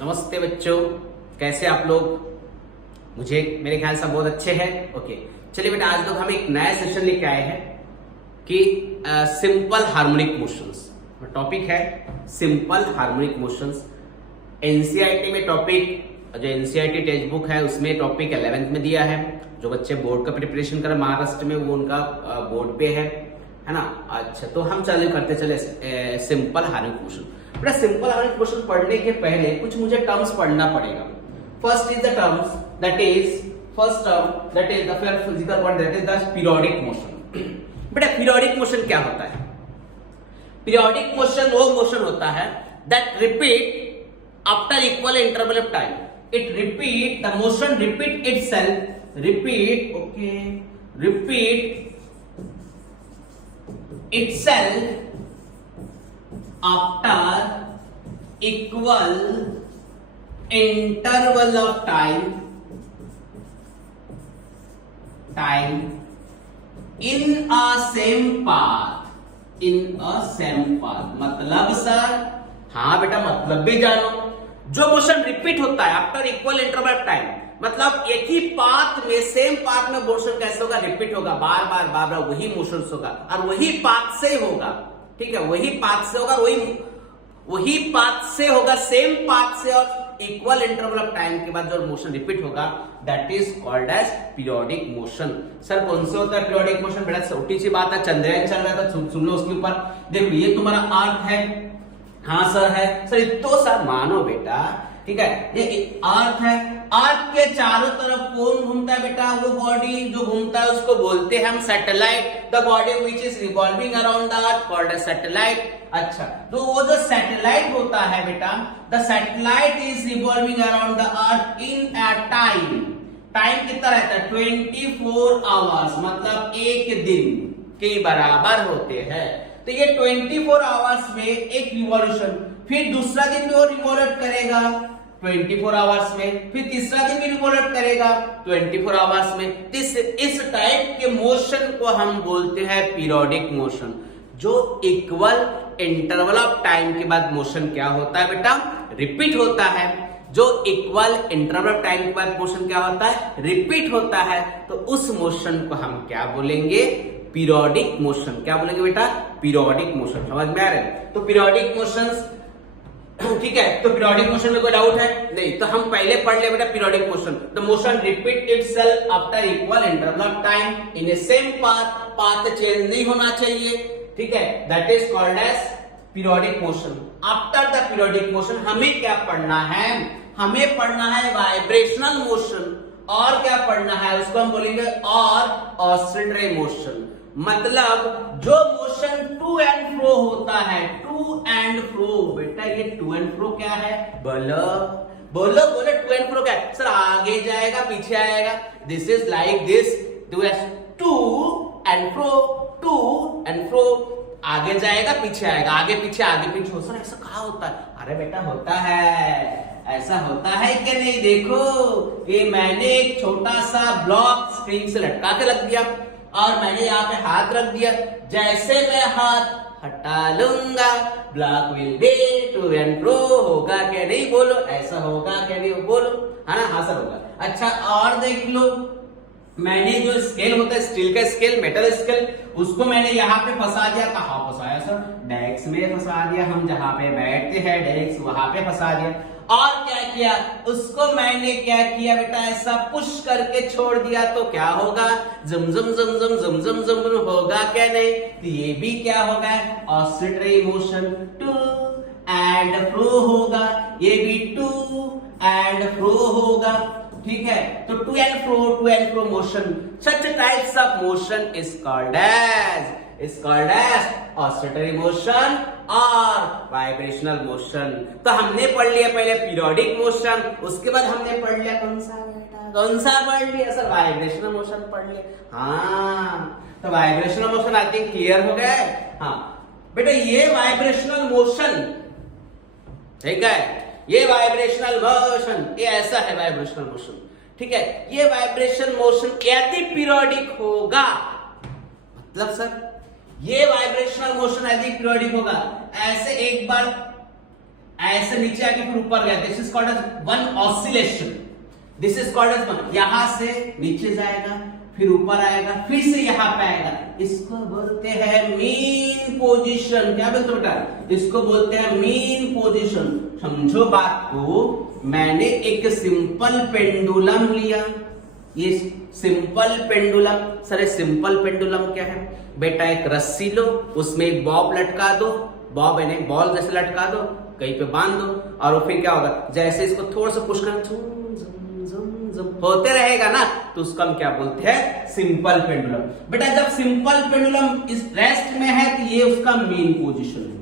नमस्ते बच्चों, कैसे आप लोग? मुझे मेरे ख्याल से बहुत अच्छे हैं। ओके, चलिए बेटा, आज लोग हम एक नया सेशन लेके आए हैं कि सिंपल हार्मोनिक मोशंस। टॉपिक है सिंपल हार्मोनिक मोशंस। एनसीईआरटी में टॉपिक, जो एनसीईआरटी टेक्स्ट बुक है उसमें टॉपिक 11th में दिया है। जो बच्चे बोर्ड का प्रिपरेशन कर महाराष्ट्र में, वो उनका बोर्ड पे है ना। अच्छा, तो हम चालू करते चले सिंपल हार्मोनिक मोशन। बेटा, सिंपल हार्मोनिक मोशन पढ़ने के पहले कुछ मुझे टर्म्स पढ़ना पड़ेगा। First is the terms that is first term that is the physical one that is the periodic motion. बेटा, पीरियोडिक मोशन क्या होता है? पीरियोडिक मोशन वो मोशन होता है that repeat after equal interval of time. It repeat, the motion repeat itself, repeat itself after equal interval of time in a same path, मतलब sir, हाँ बेटा, मतलब भी जानो। जो मोशन रिपीट होता है after equal interval of time, मतलब एक ही पाथ में, सेम पाथ में मोशन कैसे होगा? रिपीट होगा, बार बार वही मोशन होगा और वही पाथ से होगा। ठीक है, वही पाथ से होगा, वही पाथ से होगा, सेम पाथ से, और इक्वल इंटरवल ऑफ टाइम के बाद जो मोशन रिपीट होगा that is called as periodic motion. Sir, कौन से होता है पीरियोडिक मोशन? बेटा, छोटी सी बात है, चंद्रयान चल रहा था, सुन लो उसके ऊपर। देखो, ये तुम्हारा अर्थ है। हाँ सर, है सर, तो सर मानो बेटा। ठीक है, ये अर्थ है। अर्थ के चारों तरफ कौन घूमता है बेटा? वो बॉडी जो घूमता है उसको बोलते हैं हम satellite. The body which is revolving around the earth called as satellite. अच्छा, तो वो जो सैटेलाइट होता है बेटा, the satellite is revolving around the earth in a time कितना रहता है? 24 आवर्स, मतलब एक दिन के बराबर होते हैं। तो ये 24 आवर्स में एक रिवॉल्यूशन, फिर दूसरा दिन में वो रिवॉल्यूट करेगा 24 आवर्स में, फिर तीसरा दिन भी रिवॉल्यूट करेगा 24 आवर्स में। इस टाइप के मोशन को हम बोलते हैं पीरियोडिक मोशन। जो इक्वल इंटरवल ऑफ टाइम के बाद मोशन क्या होता है बेटा? रिपीट होता है। जो इक्वल इंटरवल ऑफ टाइम के बाद मोशन क्या होता है? रिपीट होता है। तो उस मोशन को हम क्या बोलेंगे? Periodic motion. क्या बोलेंगे बेटा? Periodic motion. समझ में आ रहा है? तो पीरियोडिक मोशंस, ठीक है। तो पीरियोडिक मोशन में कोई डाउट है? नहीं। तो हम पहले पढ़ ले बेटा periodic motion. The motion repeat itself after equal interval of time in a same path change नहीं होना चाहिए। ठीक है, that is called as periodic motion. After the periodic motion हमें क्या पढ़ना है? हमें पढ़ना है वाइब्रेशनल मोशन। और क्या पढ़ना है? उसको हम बोलेंगे और ऑसिलेटरी मोशन। मतलब जो मोशन टू एंड फ्रो होता है, टू एंड फ्रो। बेटा, ये टू एंड फ्रो क्या है? बोलो बोलो बोलो, टू एंड फ्रो क्या है? सर, आगे जाएगा पीछे आएगा। This is like this, to and fro, to and fro, आगे जाएगा पीछे आएगा, आगे पीछे हो। सर, ऐसा कहाँ होता है? अरे बेटा, होता है। ऐसा होता है कि नहीं? देखो, ये मैंने एक छोटा सा ब्लॉक स्प्रिंग से लटका के रख दिया और मैंने यहाँ पे हाथ रख दिया। जैसे मैं हाथ हटा लूंगा, block will be to and fro. होगा क्या? नहीं बोलो। ऐसा होगा क्या? नहीं बोलो। है ना? हाँ सर, होगा। अच्छा, और देख लो, मैंने जो स्केल होता है, स्टील का स्केल, मेटल स्केल, उसको मैंने यहाँ पे फंसा दिया। कहाँ फंसाया सर? डेस्क में फंसा दिया। हम जहाँ पे बैठते हैं डेस्क, वहां पे फंसा दिया। और क्या किया? उसको मैंने क्या किया बेटा? ऐसा पुश करके छोड़ दिया। तो क्या होगा? जम जम जम जम जम जम जम होगा क्या? नहीं। तो ये भी क्या होगा? Oscillatory motion, to and fro होगा। ये भी टू एंड फ्रो होगा। ठीक है, तो to and fro motion, such types of motion is called as oscillatory motion और वाइब्रेशनल मोशन। तो हमने पढ़ लिया पहले पीरियोडिक मोशन, उसके बाद हमने पढ़ लिया कौन सा बेटा? कौन सा पढ़ लिया सर? वाइब्रेशनल मोशन पढ़ लिया। हाँ, तो vibrational motion I think clear हो गया है। हाँ बेटा, ये वाइब्रेशनल मोशन, ठीक है, ये वाइब्रेशनल मोशन, ये ऐसा है वाइब्रेशनल मोशन। ठीक है, ये वाइब्रेशन मोशन यदि पीरियोडिक होगा, मतलब सर ये वाइब्रेशनल मोशन यदि पीरियोडिक होगा, ऐसे एक बार ऐसे नीचे आके फिर ऊपर गया, this is called as one oscillation, this is called as one, यहां से नीचे जाएगा फिर ऊपर आएगा फिर से यहां पे आएगा, इसको बोलते हैं मीन पोजीशन। क्या बोलते बेटा, इसको बोलते हैं मीन पोजीशन। समझो बात को, मैंने एक सिंपल पेंडुलम लिया, ये simple pendulum. Sir simple pendulum क्या है बेटा, एक रस्सी लो, उसमें एक बॉब लटका दो, बॉब यानी बॉल जैसे लटका दो, कहीं पे बांध दो, और फिर क्या होगा, जैसे इसको थोड़ा सा पुश करना होते रहेगा ना, तो उसको हम क्या बोलते हैं, सिंपल पेंडुलम। बेटा जब सिंपल पेंडुलम इस रेस्ट में है तो ये उसका मेन पोजीशन है।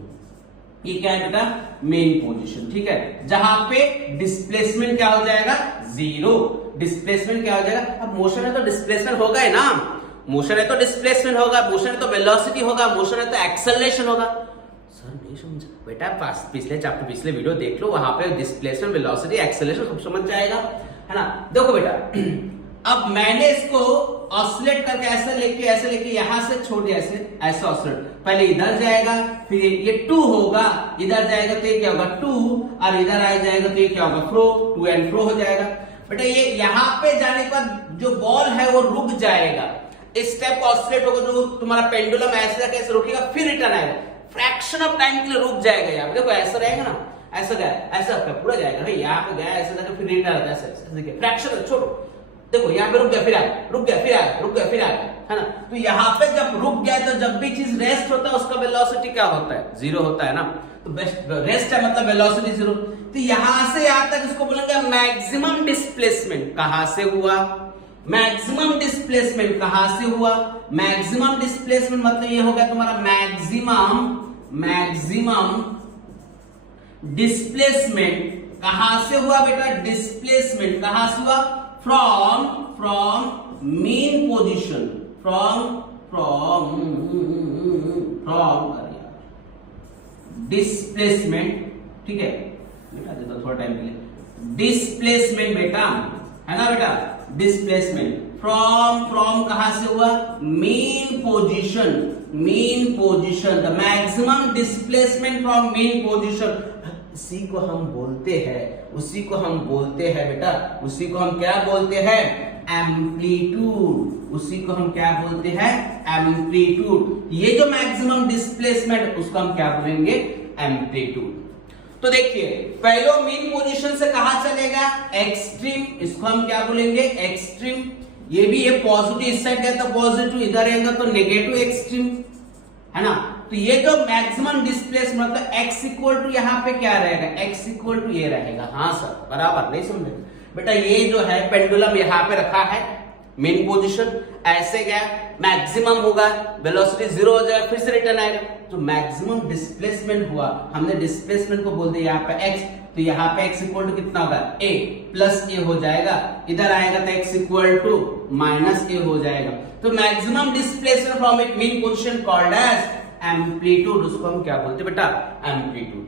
ये क्या है बेटा, मेन पोजीशन, ठीक है, जहां पे डिस्प्लेसमेंट क्या हो जाएगा, जीरो। डिस्प्लेसमेंट क्या हो जाएगा, अब मोशन है तो डिस्प्लेसमेंट होगा ही ना, मोशन है तो डिस्प्लेसमेंट होगा, मोशन है तो वेलोसिटी होगा, मोशन है तो एक्सेलरेशन होगा। सर नहीं समझा बेटा, पिछले चैप्टर पिछले वीडियो देख लो, वहां पे डिस्प्लेसमेंट वेलोसिटी एक्सेलरेशन सब समझ जाएगा, है ना। देखो बेटा, अब मैंने इसको ऑसिलेट करके ऐसे लेके यहां से छोड़ दिया, ऐसे ऑसिलेट, पहले इधर जाएगा फिर ये 2 होगा, इधर जाएगा तो ये क्या होगा 2, और इधर आ जाएगा तो ये क्या होगा फ्रो, टू एंड फ्रो हो जाएगा। बेटा ये यहां पे जाने के बाद जो बॉल है वो रुक जाएगा, इस टाइप ऑसिलेट होगा, जो तुम्हारा पेंडुलम ऐसे कैसे रुकेगा फिर रिटर्न आएगा, फ्रैक्शन ऑफ टाइम के लिए रुक जाएगा। यहाँ देखो ऐसा रहेगा ना, ऐसा गया, ऐसा पूरा जाएगा भाई, यहाँ पे गया ऐसा जाकर फिर रिटर्न आता है, ऐसे देखिए फ्रैक्शन छोड़ो, देखो यहाँ पे रुक गया फिर आया, रुक गया फिर आया, रुक गया फिर आया, है ना। तो यहाँ पे जब रुक गया तो जब भी चीज रेस्ट होता है उसका वेलोसिटी क्या होता है, जीरो होता है ना। तो रेस्ट है मतलब वेलोसिटी जीरो। तो यहां से यहां तक इसको बोलेंगे मैक्सिमम डिस्प्लेसमेंट। कहां से हुआ मैक्सिमम डिस्प्लेसमेंट, कहां से हुआ मैक्सिमम डिस्प्लेसमेंट, मतलब ये हो गया तुम्हारा मैक्सिमम डिस्प्लेसमेंट। कहां से हुआ बेटा, डिस्प्लेसमेंट कहां से हुआ, from mean position, from displacement, ठीक है बेटा, देता थोड़ा टाइम के लिए, डिस्प्लेसमेंट बेटा, है ना बेटा, डिस्प्लेसमेंट फ्रॉम कहां से हुआ, mean position, the maximum displacement from mean position. उसी को हम बोलते हैं बेटा, उसी को हम क्या बोलते हैं, एम्पलीट्यूड। उसी को हम क्या बोलते हैं, एम्पलीट्यूड। ये जो मैक्सिमम डिस्प्लेसमेंट उसको हम क्या बोलेंगे, एम्पलीट्यूड। तो देखिए पहले मीन पोजीशन से कहां चलेगा, एक्सट्रीम, इसको हम क्या बोलेंगे, एक्सट्रीम। ये भी ये पॉजिटिव, इस साइड गया तो पॉजिटिव, इधर आएगा तो नेगेटिव एक्सट्रीम, है ना। तो ये जो मैक्सिमम डिस्प्लेसमेंट मतलब x इक्वल टू यहाँ पे क्या रहेगा, x इक्वल टू ये रहेगा। हाँ सर बराबर, नहीं समझे बेटा, ये जो है पेंडुलम यहाँ पे रखा है मेन पोजीशन, ऐसे गया मैक्सिमम होगा, वेलोसिटी जीरो हो जाएगा, फिर से रिटर्न आएगा। तो मैक्सिमम डिस्प्लेसमेंट हुआ, हमने डिस्प्लेसमेंट को बोल दिया यहाँ पे x, तो यहाँ पे x इक्वल टू कितना होगा, a प्लस a हो जाएगा, इधर आएगा तो x equal to minus a हो जाएगा। तो maximum displacement from it mean position called as amplitude. उसको हम क्या बोलते बेटा, एम्पलीट्यूड।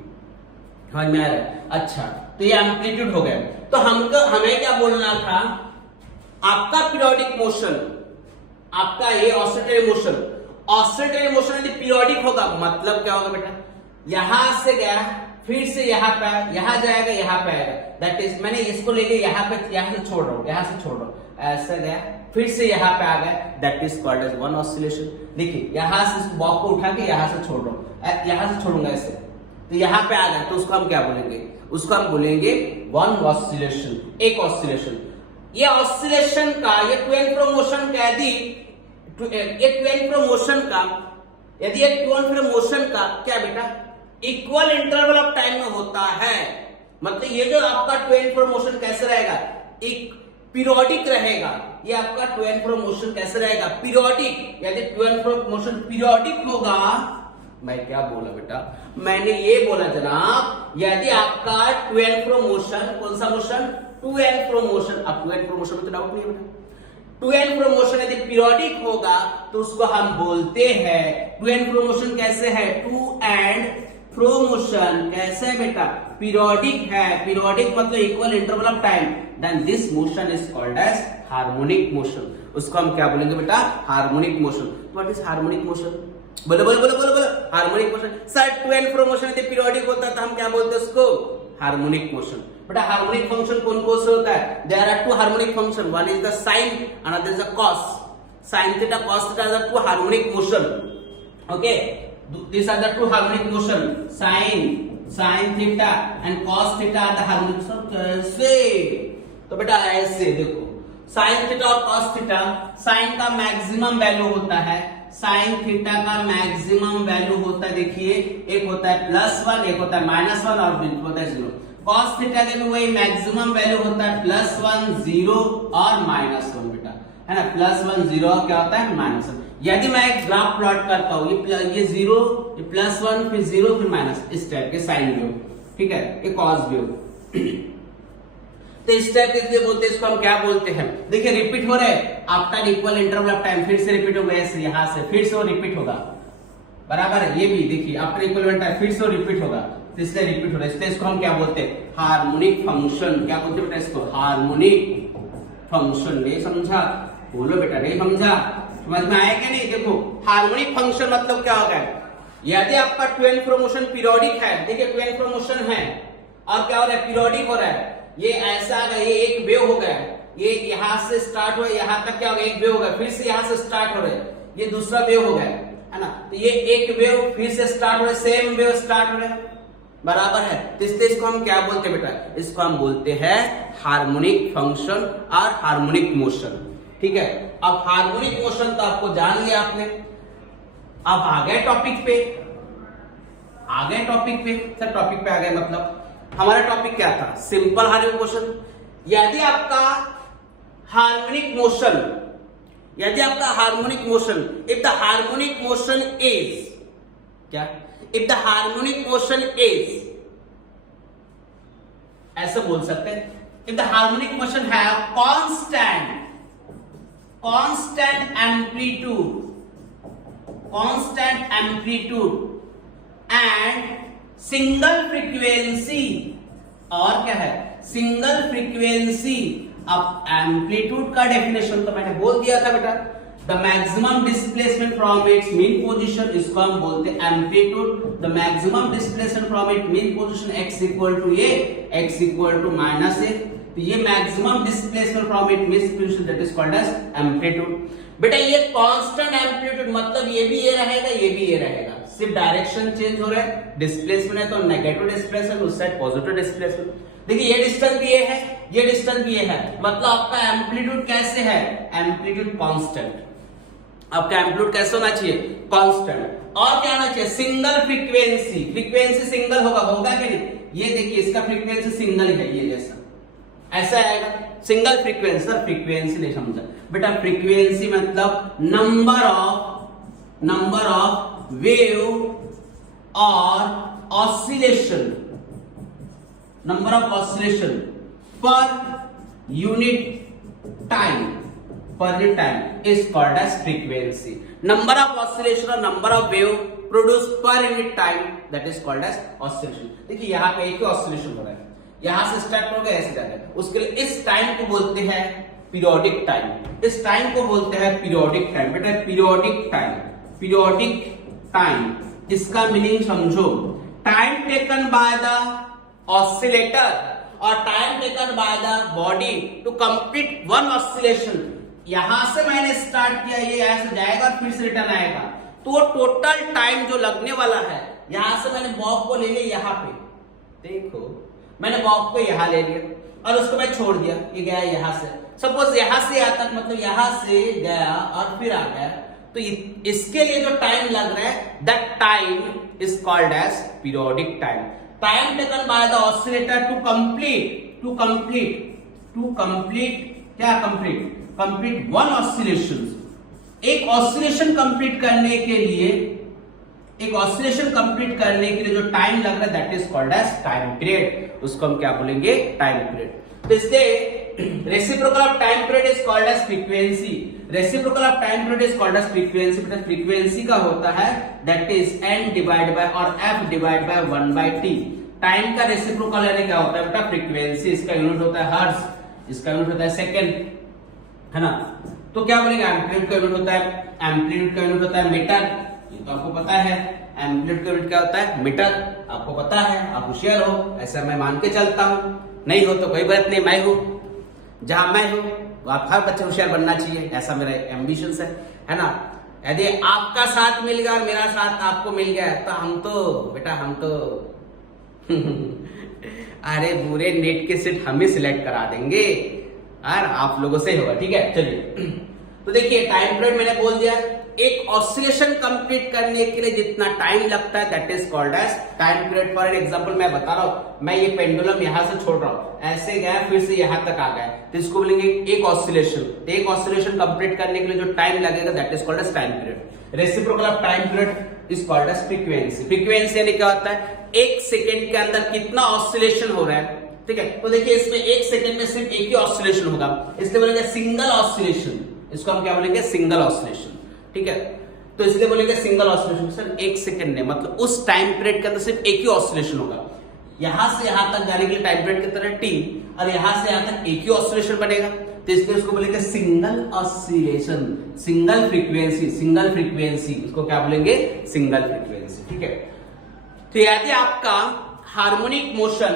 समझ में आ रहा है, अच्छा तो ये एम्पलीट्यूड हो गया। तो हमें क्या बोलना था, आपका पीरियोडिक मोशन, आपका ये ऑसिलेटरी मोशन यदि पीरियोडिक होगा मतलब क्या होगा बेटा, यहां से गया फिर से यहाँ पे, यहां जाएगा यहाँ पे आएगा, दैट इज मैंने इसको लेके यहाँ से छोड़ रहा हूँ, ऐसा गया फिर से यहाँ पे आ गया, that is called as one oscillation. देखिए यहां से इस बॉब को उठा के यहां से छोड़ रहा हूँ, यहां से छोड़ूंगा ऐसे, तो यहाँ पे आ गया, तो उसको हम क्या बोलेंगे, उसको हम बोलेंगे वन ऑसिलेशन, एक ऑसिलेशन। ये ऑसिलेशन का, ये टू एंड फ्रो मोशन का, यदि एक टू एंड फ्रो मोशन का क्या बेटा, इक्वल इंटरवल ऑफ टाइम में होता है, मतलब ये जो आपका टू एंड फ्रो मोशन कैसे रहेगा, एक पीरियोडिक रहेगा। ये आपका टू एंड फ्रो मोशन कैसे रहेगा, पीरियोडिक। यदि to and fro motion periodic होगा, मैं क्या बोला बेटा, मैंने ये बोला जनाब, यदि आपका टू एंड फ्रो मोशन, कौन सा motion, to and fro motion, अब टू एंड फ्रो मोशन में तो डाउट नहीं है बेटा, टू एंड फ्रो मोशन यदि पीरियोडिक होगा तो उसको हम बोलते हैं, टू एंड फ्रो मोशन कैसे है, टू एंड फ्रो मोशन कैसे है बेटा, पीरियोडिक है, पीरियोडिक मतलब equal interval of time, then this motion is called as harmonic motion. उसको हम क्या बोलेंगे बेटा, harmonic motion. What is harmonic motion, बोलो बोलो बोलो बोलो बोलो, harmonic motion. Sir to and fro motion यदि पीरियोडिक होता है तो हम क्या बोलते हैं उसको, हार्मोनिक मोशन। बेटा हार्मोनिक फंक्शन कौन कौन से होता है, there are two harmonic function, one is the sine, another is the cos. Sine theta cos theta are the two harmonic motion, okay, these are the two harmonic motion, sin theta and cos theta are the harmonic motion। कैसे, तो बेटा ऐसे देखो, sin theta और cos theta, sin का maximum value होता है, sin theta का मैक्सिमम वैल्यू होता है, देखिए एक होता है +1, एक होता है -1 और होता है 0। cos theta के भी वही मैक्सिमम वैल्यू होता है +1 0 और -1 बेटा, है ना, +1 0 और क्या होता है -1। यदि मैं एक ग्राफ प्लॉट करता हूं, ये 0, ये +1 फिर 0 फिर माइनस, इस टाइप के साइन वेव, ठीक है, ये कॉस वेव। तो इस टाइप के लिए बोलते हैं, इसको हम क्या बोलते हैं, देखिए रिपीट हो रहा है after equal interval of time, फिर से रिपीट होगा, ऐसे यहां से फिर से वो रिपीट होगा, बराबर है। ये भी देखिए आफ्टर इक्वल टाइम फिर से वो रिपीट होगा, तो इसलिए रिपीट हो रहा है, इसलिए इसको हम क्या बोलते हैं, हार्मोनिक फंक्शन। क्या बोलते हैं बेटा इसको, हार्मोनिक फंक्शन। नहीं समझा, बोलो बेटा, नहीं समझा, समझ में आया क्या नहीं। देखो हार्मोनिक फंक्शन मतलब क्या होगा, यदि आपका to and fro motion periodic है, देखिए टू एंड फ्रो मोशन है और क्या हो रहा है, पीरियोडिक हो रहा है, ये ऐसा आ गया, ये एक वेव हो गया, ये यहां से स्टार्ट हुआ यहां तक क्या हो गया, एक वेव हो गया, फिर से यहां से स्टार्ट हो रहा है, ये दूसरा वेव हो गया, है ना, तो ये एक वेव फिर से स्टार्ट हो रहा है, सेम वेव स्टार्ट हो रहा है, बराबर है। तो इसको हम क्या बोलते हैं बेटा, इसको हम बोलते हैं हार्मोनिक फंक्शन और हार्मोनिक मोशन, ठीक है। अब हार्मोनिक मोशन तो आपको जान लिया आपने, अब आ गए टॉपिक पे, आ गए टॉपिक पे। सर टॉपिक पे आ गए मतलब हमारा टॉपिक क्या था, सिंपल हार्मोनिक मोशन। यदि आपका हार्मोनिक मोशन, यदि आपका harmonic motion, if the harmonic motion is क्या, if the harmonic motion is, ऐसे बोल सकते हैं, इफ द हार्मोनिक मोशन है constant amplitude, constant amplitude and single frequency, और क्या है, सिंगल फ्रीक्वेंसी। अब एम्पलीट्यूड का डेफिनेशन तो मैंने बोल दिया था बेटा, the maximum displacement from its mean position, इसको हम बोलते हैं amplitude. The maximum displacement from it mean position x equal to a, x equal to -a, तो ये maximum displacement from it mean position, that is called as amplitude. बेटा ये constant amplitude मतलब ये भी ये रहेगा, ये भी ये रहेगा, सिर्फ डायरेक्शन चेंज हो रहा है, डिस्प्लेसमेंट है तो नेगेटिव डिस्प्लेसमेंट, उस साइड पॉजिटिव डिस्प्लेसमेंट। देखिए ये डिस्टेंस भी ये है, ये डिस्टेंस भी ये है, मतलब आपका एम्पलीट्यूड कैसे है, एम्पलीट्यूड कांस्टेंट। आपका एम्पलीट्यूड कैसे होना चाहिए, कांस्टेंट। और क्या होना चाहिए, सिंगल फ्रीक्वेंसी, फ्रीक्वेंसी सिंगल होगा, होगा कि नहीं, ये देखिए इसका फ्रीक्वेंसी सिंगल है, ये जैसा ऐसा आएगा, सिंगल फ्रीक्वेंसी। सर फ्रीक्वेंसी नहीं समझा बेटा, फ्रीक्वेंसी मतलब नंबर ऑफ वेव और oscillation, number of oscillation per unit time, is called as frequency. Number of oscillation और number of wave produce per unit time, that is called as oscillation. देखिए यहाँ पे एक ही ऑसिलेशन हो रहा है, यहां से स्टार्ट हो गया ऐसे जाएगा, उसके लिए इस टाइम को बोलते हैं पीरियोडिक टाइम, इस टाइम को बोलते हैं पीरियोडिक टाइम। बेटा पीरियोडिक टाइम, पीरियोडिक टाइम, इसका मीनिंग समझो, time taken by the oscillator और time taken by the body to complete one oscillation. यहां से मैंने स्टार्ट किया, ये ऐसे जाएगा फिर से रिटर्न आएगा, तो टोटल टाइम जो लगने वाला है, यहां से मैंने बॉब को ले लिया यहाँ पे, देखो मैंने बॉब को यहां ले लिया और उसको मैं छोड़ दिया, ये गया यहां से, सपोज यहां से यहाँ तक, मतलब यहां से गया और फिर आ गया, तो इसके लिए जो टाइम लग रहा है, that time is called as periodic time. Time taken by the oscillator to complete one oscillation. एक ऑसिलेशन कंप्लीट करने के लिए, जो टाइम लग रहा है, that is called as time period, उसको हम क्या बोलेंगे, टाइम पीरियड। तो इसलिए reciprocal of time period is called as frequency, reciprocal of time period is called as frequency. बेटा फ्रीक्वेंसी का होता है that is n divide by और f divide by 1/t। Time का रेसिप्रोकल यानी क्या होता है बेटा, फ्रीक्वेंसी, इसका यूनिट होता है हर्ट्ज, इसका यूनिट होता है सेकंड, है ना। तो क्या बोलेंगे, एम्पलीट्यूड का यूनिट होता है मीटर, ये तो आपको पता है। एम्पलीट्यूड का यूनिट क्या होता है? मीटर। आपको पता है, आप होशियार हो, ऐसा मैं मान के चलता हूं। नहीं हो तो कोई बात नहीं, मैं हूं, जहां मैं हूं आप हर बच्चे होशियार बनना चाहिए, ऐसा मेरा एम्बिशंस है ना। यदि आपका साथ मिल गया और मेरा साथ आपको मिल गया तो हम तो अरे पूरे नेट के सीट हम ही सिलेक्ट करा देंगे और आप लोगों से होगा, ठीक है। चलिए तो देखिए टाइम पीरियड मैंने बोल दिया, एक ऑसिलेशन कंप्लीट करने के लिए जितना टाइम लगता है that is called as time period. For example मैं बता रहा हूं, मैं ये पेंडुलम यहां से छोड़ रहा हूं, ऐसे गया फिर से यहां तक आ गया, तो इसको बोलेंगे एक ऑसिलेशन। एक ऑसिलेशन कंप्लीट करने के लिए जो टाइम लगेगा that is called as time period. Reciprocal of time period is called as frequency. Frequency यानी क्या होता है? एक सेकेंड के अंदर कितना ऑसिलेशन हो रहा है, ठीक है। तो देखिए इसमें एक सेकेंड में सिर्फ एक ही ऑसिलेशन होगा, इसलिए बोलेंगे सिंगल ऑसिलेशन। इसको हम क्या बोलेंगे? सिंगल ऑसिलेशन, ठीक है। तो इसलिए बोलेंगे सिंगल ऑसिलेशन। सर एक सेकंड में मतलब उस टाइम पीरियड के अंदर सिर्फ एक ही ऑसिलेशन होगा, यहां से यहां तक जाने के लिए टाइम पीरियड की तरह टी, और यहां से यहां तक एक ही ऑसिलेशन बनेगा, तो इसलिए उसको बोलेंगे single oscillation, single frequency. Single frequency इसको क्या बोलेंगे? सिंगल फ्रीक्वेंसी, ठीक है। तो यदि आपका harmonic motion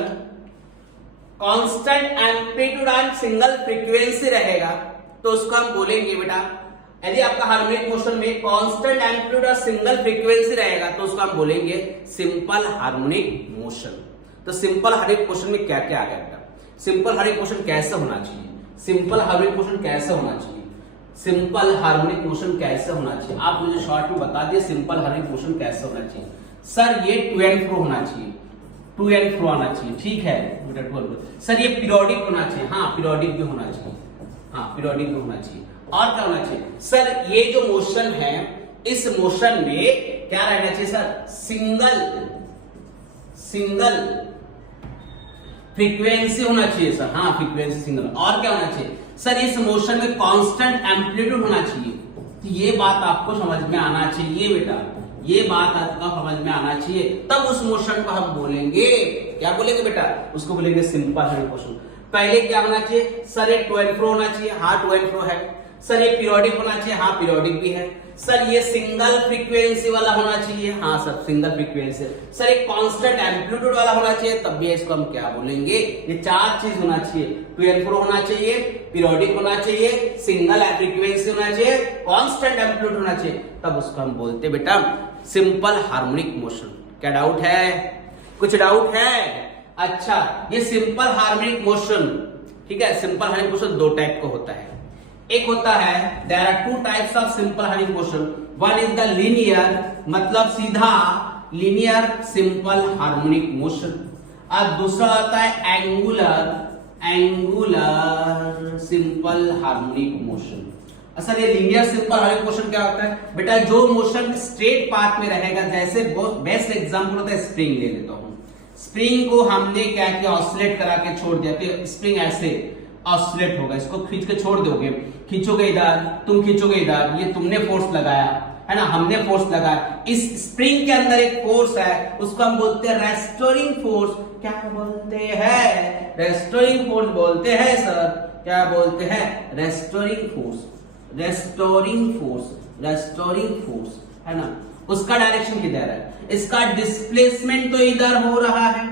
constant amplitude and single frequency रहेगा तो उसको हम बोलेंगे बेटा, यदि आपका हार्मोनिक मोशन में कांस्टेंट एम्पलीट्यूड और सिंगल फ्रीक्वेंसी रहेगा तो उसको हम बोलेंगे सिंपल हार्मोनिक मोशन। तो सिंपल हार्मोनिक मोशन में क्या क्या आ गया बेटा? सिंपल हार्मोनिक मोशन कैसे होना चाहिए? सिंपल हार्मोनिक मोशन कैसे होना चाहिए? सिंपल हार्मोनिक मोशन कैसे होना चाहिए? आप मुझे शॉर्ट में बता दिए सिंपल हार्मोनिक मोशन कैसे होना चाहिए। सर ये टू एंड फ्रो होना चाहिए, टू एंड फ्रो आना चाहिए, ठीक है बेटा। सर ये पीरियोडिक होना चाहिए, हाँ पीरियोडिक भी होना चाहिए, हाँ पीरियोडिक भी होना चाहिए। और क्या होना चाहिए? सर ये जो मोशन है इस मोशन में क्या रहना चाहिए? सर सिंगल फ्रीक्वेंसी होना चाहिए सर, हाँ फ्रीक्वेंसी सिंगल। और क्या होना चाहिए? सर इस मोशन में कांस्टेंट एम्पलीट्यूड होना चाहिए। तो ये बात आपको समझ में आना चाहिए बेटा, ये बात आपको समझ में आना चाहिए, तब उस मोशन को हम बोलेंगे, क्या बोलेंगे बेटा? उसको बोलेंगे सिंपल हार्मोनिक मोशन। पहले क्या होना चाहिए? सर ये टू एंड फ्रो होना चाहिए, हाँ टू एंड फ्रो है। सर ये पीरियोडिक होना चाहिए, हाँ पीरियोडिक भी है। सर ये सिंगल फ्रीक्वेंसी वाला होना चाहिए, हाँ सर सिंगल फ्रीक्वेंसी। सर एक कांस्टेंट एम्पलीट्यूड वाला होना चाहिए, तब भी इसको हम क्या बोलेंगे? ये चार चीज होना चाहिए, टू एंड फ्रो होना चाहिए, पीरियोडिक होना चाहिए, सिंगल फ्रीक्वेंसी होना चाहिए, कांस्टेंट एम्पलीट्यूड होना चाहिए, तब उसको हम बोलते बेटा सिंपल हार्मोनिक मोशन। क्या डाउट है? कुछ डाउट है? अच्छा, ये सिंपल हार्मोनिक मोशन, ठीक है। सिंपल हार्मोनिक मोशन दो टाइप का होता है। एक होता है there are two types of simple harmonic motion. One is the linear, मतलब सीधा लीनियर सिंपल हार्मोनिक मोशन, और दूसरा होता है angular simple harmonic motion. Sir ये लीनियर सिंपल हार्मोनिक मोशन क्या होता है बेटा? जो मोशन स्ट्रेट पाथ में रहेगा, जैसे बेस्ट एग्जांपल होता है स्प्रिंग, ले लेता हूं। स्प्रिंग को हमने क्या किया? ऑसिलेट करा के छोड़ दिया, तो स्प्रिंग ऐसे ऑसिलेट होगा। इसको खींच के छोड़ दोगे, खींचोगे इधर, तुम खींचोगे इधर, ये तुमने फोर्स लगाया है ना, हमने फोर्स लगाया। इस स्प्रिंग के अंदर एक फोर्स है, उसको हम बोलते हैं रेस्टोरिंग फोर्स। क्या बोलते हैं? रेस्टोरिंग फोर्स बोलते हैं सर। क्या बोलते हैं? रेस्टोरिंग फोर्स, रेस्टोरिंग फोर्स है ना। उसका डायरेक्शन किधर है? इसका डिस्प्लेसमेंट तो इधर हो रहा है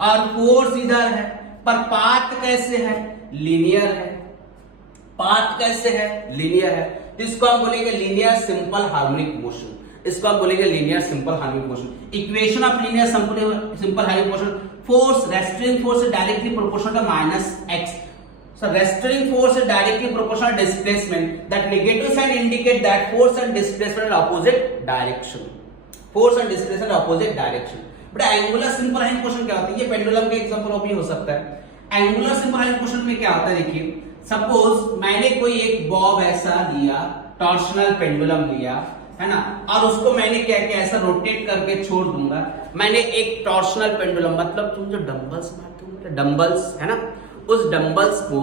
और फोर्स इधर है, पर पाथ कैसे है? लीनियर है। पाथ कैसे है? लीनियर है। तो इसको हम बोलेंगे लीनियर सिंपल हार्मोनिक मोशन। इसको हम बोलेंगे linear simple harmonic motion. Equation of linear simple harmonic motion, force restoring force is directly proportional to minus x. So restoring force is directly proportional to displacement. That negative sign indicate that force and displacement are opposite direction. Force and displacement are opposite direction. But angular simple harmonic motion क्या होता है? ये pendulum के example भी हो सकता है। Angular simple harmonic motion में क्या होता है? देखिए सपोज मैंने कोई एक बॉब ऐसा लिया, टॉर्शनल पेंडुलम लिया है ना, और उसको मैंने क्या किया? ऐसा रोटेट करके छोड़ दूंगा। मैंने एक टॉर्शनल पेंडुलम, मतलब तुम जो डंबल्स मारते हो, डंबल्स है ना, उस डंबल्स को,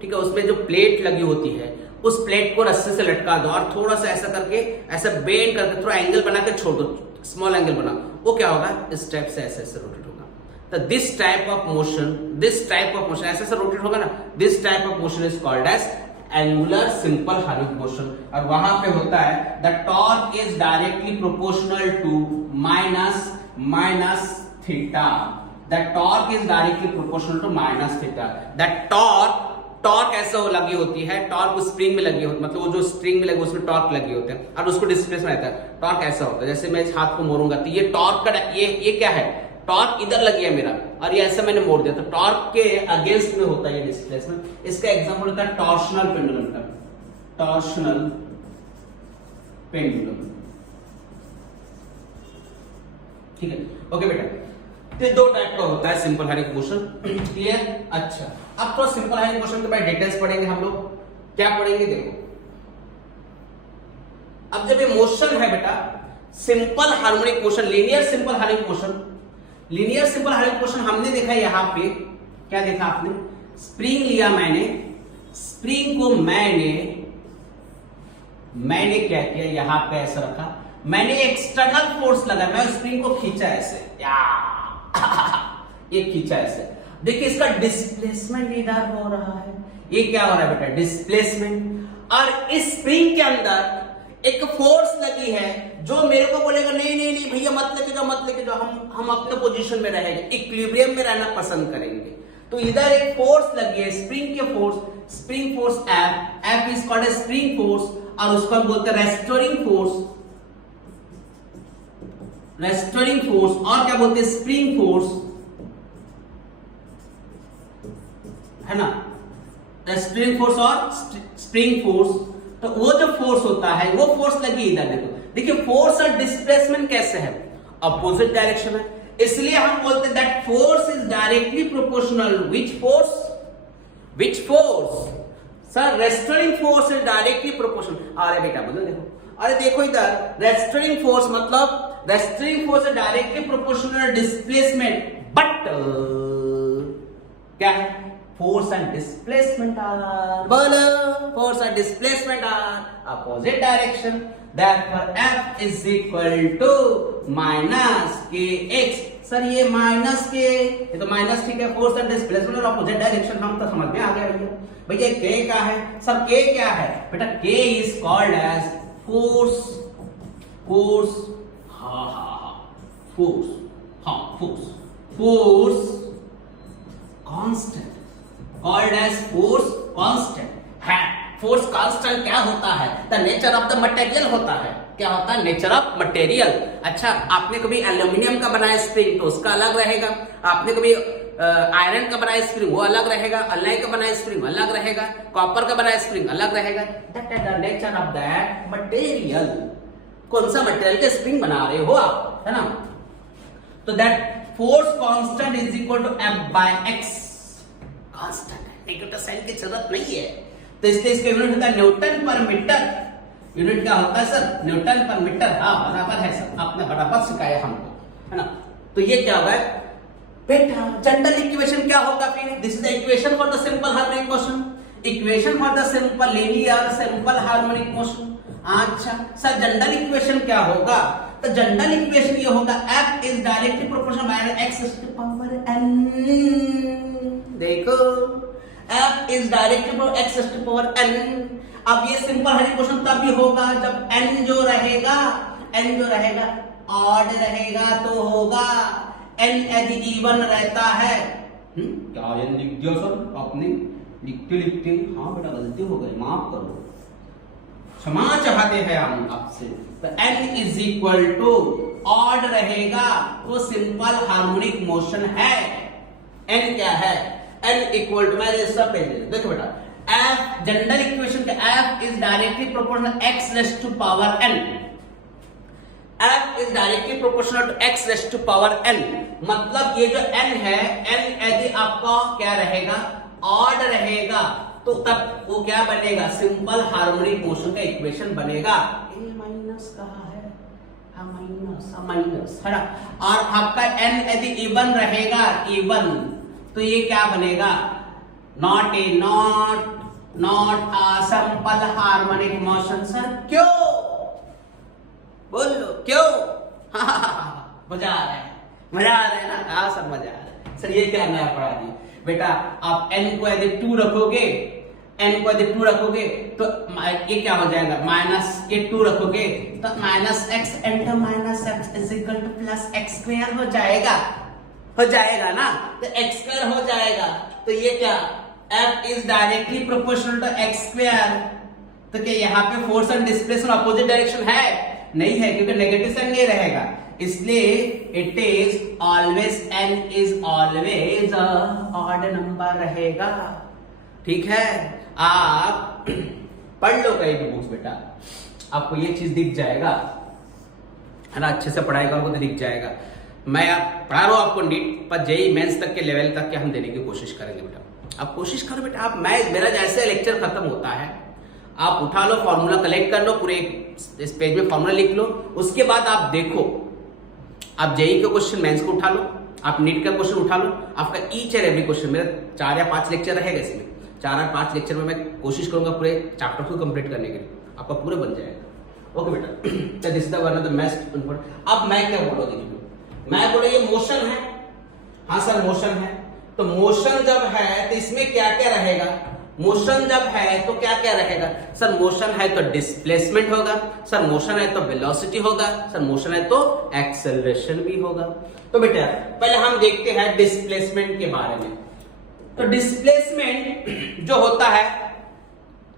ठीक है, उसमें जो प्लेट लगी होती है उस प्लेट को रस्सी से लटका दो और थोड़ा सा ऐसा करके, ऐसा बेंड करके थोड़ा एंगल बना के छोड़ दो, स्मॉल एंगल बना, वो क्या होगा? इस टाइप से ऐसे ऐसे रोटेट होगा। तो दिस टाइप ऑफ मोशन ऐसे ऐसे रोटेट होगा ना, this type of motion is called as angular simple harmonic motion, और वहां पे होता है the torque is directly proportional to minus theta. The torque is directly proportional to minus theta. The torque ऐसा लगी होती है, टॉर्क स्प्रिंग में लगी होती है, मतलब वो जो स्प्रिंग में लगी उसमें टॉर्क लगी होते हैं और उसको डिस्प्लेसमेंट रहता है। टॉर्क ऐसा होता है, जैसे मैं इस हाथ को मोड़ूंगा तो ये टॉर्क का ये क्या है, टॉर्क इधर लगी है मेरा और ये ऐसे मैंने मोड़ दिया तो टॉर्क के अगेंस्ट में होता है ये डिस्प्लेसमेंट। इसका एग्जांपल होता है टॉर्शनल पेंडुलम का, टॉर्शनल पेंडुलम। ठीक है, ओके बेटा। तो दो टाइप का होता है सिंपल हार्मोनिक मोशन, क्लियर। अच्छा, अब तो सिंपल हार्मोनिक मोशन के बाद डिटेल्स पढ़ेंगे हम लोग। क्या पढ़ेंगे देखो, अब जब ये मोशन है बेटा simple harmonic motion, linear simple harmonic motion, linear simple harmonic motion हमने देखा यहां पे, क्या देखा आपने, स्प्रिंग लिया मैंने, स्प्रिंग को मैंने क्या किया, यहां पे ऐसा रखा, मैंने एक्सटर्नल फोर्स लगा, मैं स्प्रिंग को खींचा ऐसे, ये खींचा ऐसे, देखिए इसका डिस्प्लेसमेंट इधर हो रहा है, ये क्या हो रहा है बेटा, डिस्प्लेसमेंट। और इस स्प्रिंग के अंदर एक फोर्स लगी है जो मेरे को बोलेगा नहीं नहीं नहीं भैया मत लेके जाओ मत लेके जाओ, हम अपने पोजीशन में रहेंगे, इक्विलिब्रियम में रहना पसंद करेंगे। तो इधर एक फोर्स लगी है, स्प्रिंग के force, spring force F is called a spring force, और उसको हम बोलते हैं रेस्टोरिंग फोर्स, रेस्टोरिंग फोर्स, और क्या बोलते हैं स्प्रिंग फोर्स, है ना, रेस्टोरिंग फोर्स और स्प्रिंग फोर्स। तो वो जो फोर्स होता है वो फोर्स लगी इधर, देखो देखिए फोर्स और डिस्प्लेसमेंट कैसे है, अपोजिट डायरेक्शन है, इसलिए हम बोलते हैं that force is directly proportional which force sir, restoring force is directly proportional. अरे बेटा बोलो देखो, अरे देखो इधर रेस्टोरिंग फोर्स मतलब restoring force is directly proportional displacement, but क्या है, force and displacement are, force and displacement are opposite direction, therefore F is equal to minus kx। Sir ये माइनस के, ये तो माइनस ठीक है, फोर्स एंड डिस्प्लेसमेंट और अपोजिट डायरेक्शन हम तो समझ में आ गया भैया। k क्या है सब, k क्या है बेटा, k is called as force, force constant, called as force constant है। फोर्स कांस्टेंट क्या होता है, the nature of the material होता है, क्या होता है, नेचर ऑफ मटेरियल। अच्छा, आपने कभी एल्यूमिनियम का बनाया स्प्रिंग तो उसका अलग रहेगा, आपने कभी आयरन का बनाया स्प्रिंग वो अलग रहेगा, अलॉय का बनाया स्प्रिंग अलग रहेगा, कॉपर का बनाया स्प्रिंग अलग रहेगा, that is the nature of that material. कौन सा मटेरियल के स्प्रिंग बना रहे हो आप, है ना। तो that force constant is equal to F by x, constant है, नेगेटिव साइन की जरूरत नहीं है, तो इसलिए इसका यूनिट होता है न्यूटन पर मीटर। यूनिट क्या होता है सर, न्यूटन पर मीटर। हाँ बराबर है सर, आपने बराबर सिखाया हमको, है ना। तो ये क्या होगा बेटा, जनरल इक्वेशन क्या होगा फिर, this is the equation for the simple harmonic motion, equation for the simple linear simple harmonic motion. अच्छा सर, जनरल इक्वेशन क्या होगा, तो जनरल इक्वेशन ये होगा F is directly proportional minus x to power n। देखो F is directly x to power n। अब ये simple harmonic motion तभी होगा जब n जो रहेगा ऑड रहेगा तो होगा, n यदि इवन रहता है, क्या n लिख दिया सर आपने, लिखते हाँ बेटा गलती हो गई, माफ करो, क्षमा चाहते हैं हम आपसे। तो n is equal to odd रहेगा तो सिंपल हार्मोनिक मोशन है। n क्या है, n इक्वल टू, मैंने सब पेज देखो बेटा, f जनरल इक्वेशन का f is directly proportional x raise to power n, f is directly proportional to x raise to power n। मतलब ये जो n है, n यदि आपका क्या रहेगा, ऑड रहेगा तो तब वो क्या बनेगा, सिंपल हार्मोनिक मोशन का इक्वेशन बनेगा। a माइनस कहाँ है, माइनस है ना। और आपका n यदि इवन रहेगा, इवन, तो ये क्या बनेगा, not a simple harmonic motion. Sir क्यों, बोलो क्यों, मजा आ रहा है ना, हाँ सब मजा आ रहा है। सर ये क्या नया पढ़ा दिया बेटा, आप n को यदि 2 रखोगे, एन को यदि 2 रखोगे तो ये क्या हो जाएगा, माइनस ये 2 रखोगे तो minus x into minus x is equal two plus x square हो जाएगा ना, तो एक्स स्क्वायर हो जाएगा। तो ये क्या, F is directly proportional to x square. तो क्या यहाँ पे force and displacement opposite direction है? नहीं है, क्योंकि नेगेटिव साइन नहीं रहेगा, इसलिए it is always n is always odd number रहेगा। ठीक है, आप पढ़ लो कहीं भी बुक्स बेटा, आपको ये चीज दिख जाएगा, है ना, अच्छे से पढ़ाई करोगे तो दिख जाएगा। मैं आप पढ़ा रहा हूं आपको नीट पर, जेई मेंस तक के लेवल तक के हम देने की कोशिश करेंगे बेटा। आप कोशिश करो बेटा, आप मेरा जैसे लेक्चर खत्म होता है आप उठा लो, फॉर्मूला कलेक्ट कर लो, पूरे इस पेज में फॉर्मूला लिख लो, उसके बाद आप देखो, आप जेई का क्वेश्चन मेंस को उठा लो, आप नीट का क्वेश्चन उठा लो, आपका ईच एंड एवरी क्वेश्चन, मेरा 4 या 5 लेक्चर रहेगा इसमें, 4 या 5 लेक्चर में मैं कोशिश करूंगा पूरे चैप्टर को कंप्लीट करने के लिए, आपका पूरा बन जाएगा। ओके बेटा, this is the one of the most important. अब मैं क्या बोलो, देखिए मैं बोलो ये मोशन है, हाँ सर मोशन है, तो मोशन जब है तो इसमें क्या क्या रहेगा, मोशन जब है तो क्या क्या रहेगा, सर मोशन है तो डिस्प्लेसमेंट होगा, सर मोशन है तो वेलोसिटी होगा, सर मोशन है तो एक्सेलरेशन भी होगा। तो बेटा पहले हम देखते हैं डिस्प्लेसमेंट के बारे में। तो डिस्प्लेसमेंट जो होता है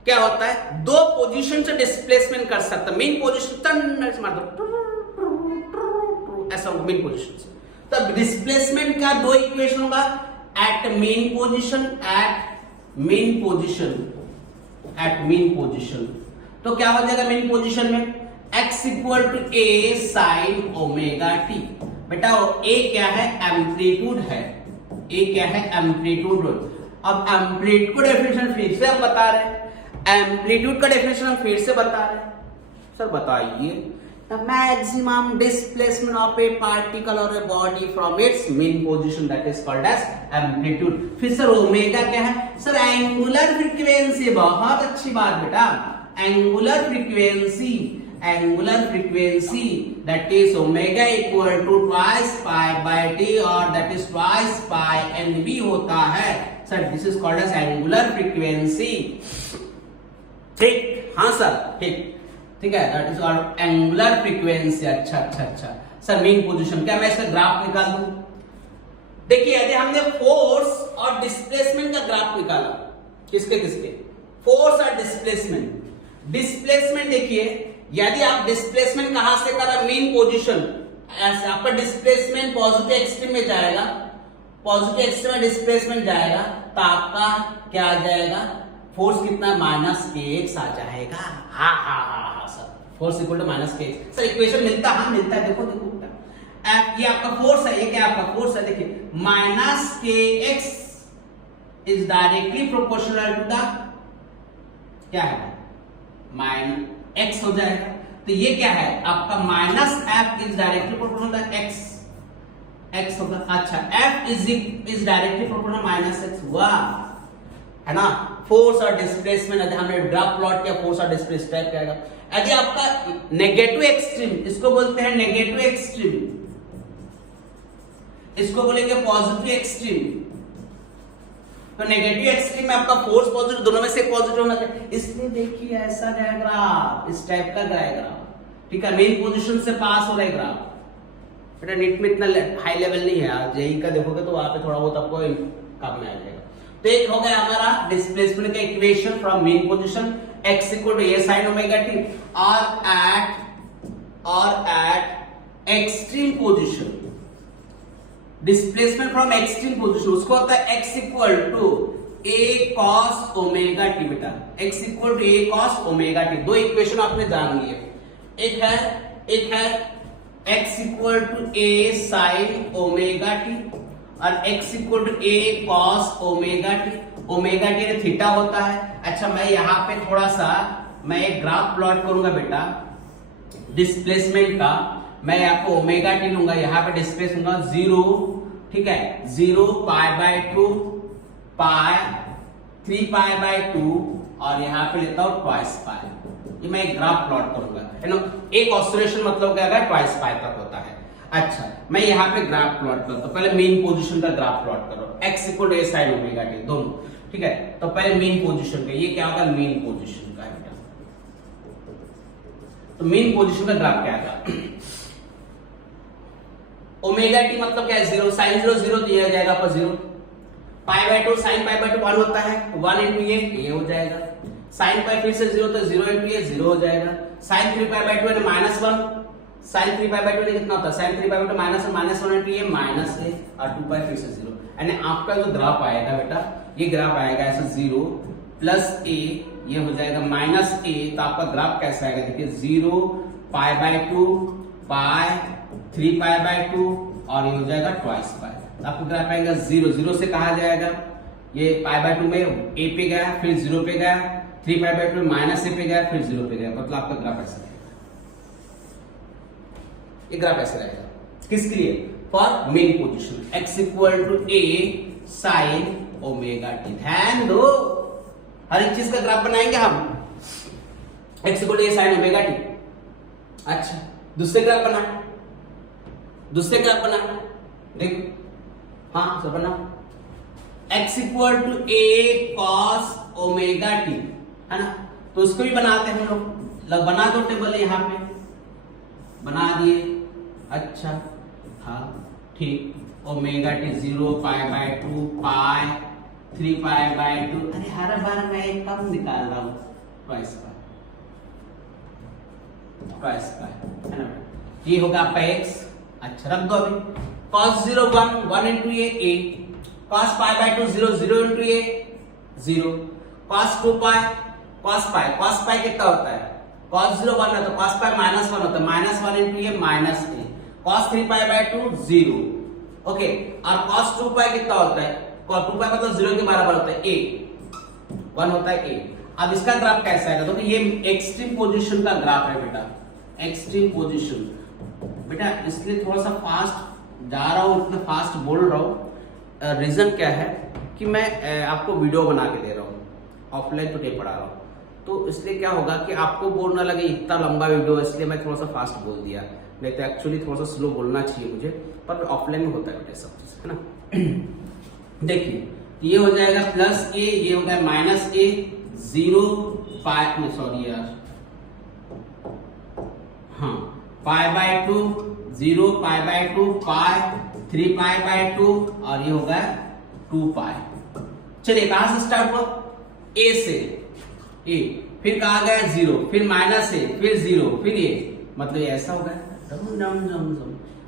क्या होता है, 2 पोजीशन से डिस्प्लेसमेंट कर सकता है। मेन पोजीशन मार दो ऐसा मेन पोजीशन से, तब डिस्प्लेसमेंट का 2 इक्वेशन होगा, at mean position, at mean position. तो क्या हो जाएगा मेन पोजीशन में, x equal to a sine omega t. बेटा ए क्या है, एम्पलीट्यूड है, ए क्या है एम्पलीट्यूड। अब एम्पलीट्यूड का डेफिनेशन फिर से हम बता रहे हैं, एम्पलीट्यूड का डेफिनेशन हम फिर से बता रहे हैं। सर बताइए, the maximum displacement of a particle or a body from its mean position, that is called as amplitude। फिर सर ओमेगा क्या है, सर एंगुलर फ्रीक्वेंसी, बहुत अच्छी बात बेटा, angular frequency that is omega equal to twice pi by t और that is twice pi nv होता है। Sir this is called as angular frequency. ठीक, हाँ सर ठीक है, that is called angular frequency. अच्छा सर मेन पोजीशन, क्या मैं इसका ग्राफ निकाल दूं? देखिए यदि हमने फोर्स और डिस्प्लेसमेंट का ग्राफ निकाला, किसके फोर्स और डिस्प्लेसमेंट देखिए, यदि आप डिस्प्लेसमेंट कहां से करा, मेन पोजीशन, आपका डिस्प्लेसमेंट पॉजिटिव एक्सट्रीम में जाएगा, पॉजिटिव एक्सट्रीम में डिस्प्लेसमेंट जाएगा, तो आपका क्या आ जाएगा, फोर्स कितना, -kx आ जाएगा। हाँ sir, force equal to -kx। Sir equation मिलता है, देखो ये आपका फोर्स है, ये क्या आपका फोर्स है, देखिए -kx is directly proportional to the क्या है, x हो जाएगा। तो ये क्या है आपका -f is directly proportional to x होगा। अच्छा, f is directly proportional -x हुआ, है ना। फोर्स और डिस्प्लेसमेंट, यदि हमने ग्राफ प्लॉट किया फोर्स और डिस्प्लेसमेंट टाइप करेगा। यदि आपका नेगेटिव एक्सट्रीम, इसको बोलते हैं नेगेटिव एक्सट्रीम, इसको बोलेंगे पॉजिटिव एक्सट्रीम। तो नेगेटिव एक्सट्रीम में आपका फोर्स पॉजिटिव, दोनों में से पॉजिटिव होना चाहिए, इसलिए देखिए ऐसा डायग्राम, इस टाइप का डायग्राम, ठीक है, मेन पोजीशन से पास हो रहा है ग्राफ। बेटा नीट में इतना हाई लेवल नहीं है, जेई का देखोगे तो वहां पे थोड़ा बहुत आपको काम में आ जाएगा। तो एक हो गया हमारा डिस्प्लेसमेंट का equation from mean position, x equal to a sin omega t, और at extreme position, displacement from extreme position, उसको होता है x equal to a cos omega t। बेटा x equal to a cos omega t, 2 equation आपने जान लिए, एक है x equal to a sin omega t और x equal to a cos omega t। Omega t theta होता है। अच्छा, मैं यहाँ पे थोड़ा सा मैं एक ग्राफ प्लॉट करूंगा बेटा डिस्प्लेसमेंट का। मैं आपको ओमेगा टी लूंगा, यहाँ पे डिस्प्लेस लूंगा 0, ठीक है, 0 π/2 पाई 3 π/2 और यहाँ पे लेता हूं ट्वाइस पाई। ये मैं एक ग्राफ प्लॉट करूंगा, है ना। एक ऑसिलेशन मतलब क्या है, ट्वाइस पाई तक होता है। अच्छा, मैं यहाँ पे ग्राफ प्लॉट करता हूं। पहले मेन पोजीशन का ग्राफ प्लॉट करो, x equal to a sin omega t दोनों। ठीक है, तो पहले मेन पोजीशन का, ये क्या होगा मेन पोजीशन का बेटा। तो मेन पोजीशन का ग्राफ क्या आएगा, ओमेगा टी मतलब क्या है 0, साइन 0 0 दिया जाएगा पर 0, pi by 2 sine pi by 2 1 होता है, 1 इंटू ये हो जाएगा, साइन पाई फिर से 0 तो 0 इंटू ये 0 हो जाएगा, साइन 3 पाई बाय 2 है -1, साइन 3 पाई बाय 2 कितना होता है, साइन 3 पाई बाय 2 -1 इंटू ये माइनस है और 2 पाई फिर से 0, यानी आपका जो ग्राफ आएगा बेटा, ये ग्राफ आएगा ऐसे 0 प्लस a, ये हो जाएगा माइनस a, तो आपका ग्राफ कैसा आएगा देखिए 0 pi by 2 pi 3 pi by 2 और ये हो जाएगा ट्वाइस पाई, तो आपको ग्राफ आएगा 0 0 से कहा जाएगा, ये पाई बाय 2 में a पे गया फिर 0 पे गया, 3 पाई बाय 2 में माइनस a पे गया फिर 0 पे गया, मतलब आपका ग्राफ ऐसा रहेगा, ये ग्राफ ऐसे रहेगा किसके लिए, for mean position x equal to a sine omega t. ध्यान दो, हर एक चीज का ग्राफ बनाएंगे हम, x equal to a sine omega t. अच्छा दूसरे ग्राफ बना, दूसरे ग्राफ बना, देख हाँ सब बना, x equal to a cos omega t, है ना, तो उसको भी बनाते हैं हम लोग, बना दो टेबल यहाँ पे, बना दिए, अच्छा हाँ ठीक, omega T 0 pi by 2 pi 3 pi by 2, अरे हर बार मैं एक कम निकाल रहा हूँ, ट्वाइस पाई है ना, ये होगा आपका x, अच्छा रख दो अभी, cos 0 1 इंटू ये a, cos pi by 2 0 0 into ये 0, cos 2 पाई cos पाई कितना होता है, cos 0 1 है तो cos पाई -1 होता है, -1 इंटू ये minus a, cos 3 pi by 2 0, okay, और cos 2 पाई कितना होता है, cos 2 पाई मतलब 0 के बराबर होता है a, 1 होता है a। अब इसका ग्राफ कैसा है, तो ये एक्सट्रीम पोजीशन का ग्राफ है बेटा, एक्सट्रीम पोजीशन बेटा, इसलिए थोड़ा सा फास्ट जा रहा हूँ, इतना फास्ट बोल रहा हूँ, रीजन क्या है कि मैं आपको वीडियो बना के दे रहा हूँ, ऑफलाइन तो नहीं पढ़ा रहा हूँ, तो इसलिए क्या होगा कि आपको बोल ना लगे इतना लंबा वीडियो, इसलिए मैं थोड़ा सा फास्ट बोल दिया, नहीं तो एक्चुअली थोड़ा सा स्लो बोलना चाहिए मुझे, पर ऑफलाइन में होता है बेटा सब चीज, है ना। देखिए ये हो जाएगा प्लस a, ये हो गया माइनस a, 0 पाई, सॉरी यार, हाँ पाई by 2 0 pi by 2 pi 3 pi by 2 और ये हो गया 2 पाई। चलिए कहां से स्टार्ट हुआ, a से, a फिर कहा गया 0 फिर माइनस a फिर 0 फिर ये, मतलब ये ऐसा होगा,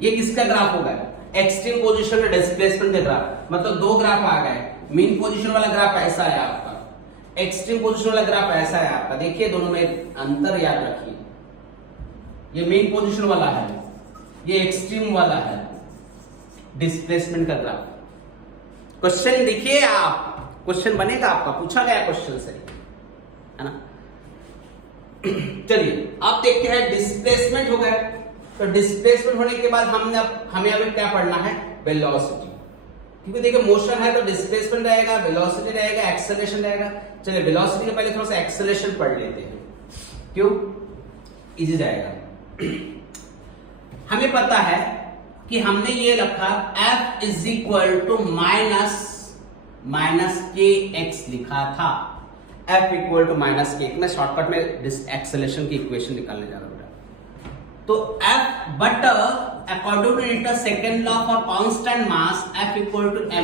ये किसका ग्राफ होगा, एक्सट्रीम पोजीशन में डिस्प्लेसमेंट का ग्राफ, मतलब दो ग्राफ आ गए, मेन पोजीशन वाला ग्राफ ऐसा है आपका, एक्सट्रीम पोजीशन वाला ग्राफ ऐसा है आपका, देखिए दोनों में अंतर याद रखिए, ये मेन पोजीशन वाला है, ये एक्सट्रीम वाला है, डिस्प्लेसमेंट का ग्राफ। क्वेश्चन देखिए आप, क्वेश्चन बनेगा आपका, पूछा गया क्वेश्चन से, है ना। चलिए आप देखते हैं डिस्प्लेसमेंट हो गया, तो डिस्प्लेसमेंट होने के बाद हमें अभी क्या पढ़ना है, वेलोसिटी, क्योंकि देखिए मोशन है तो डिस्प्लेसमेंट रहेगा, वेलोसिटी रहेगा, एक्सेलरेशन रहेगा। चलिए वेलोसिटी के पहले थोड़ा सा एक्सेलरेशन पढ़ लेते हैं, क्यों, इजी जाएगा। हमें पता है कि हमने ये रखा F is equal to minus k x लिखा था, F इक्वल टू माइनस के, मैं शॉर्टकट में एक्सेलरेशन की इक्वेशन निकालने जा रहा हूं। तो F but according to Newton second law for constant mass F equal to ma,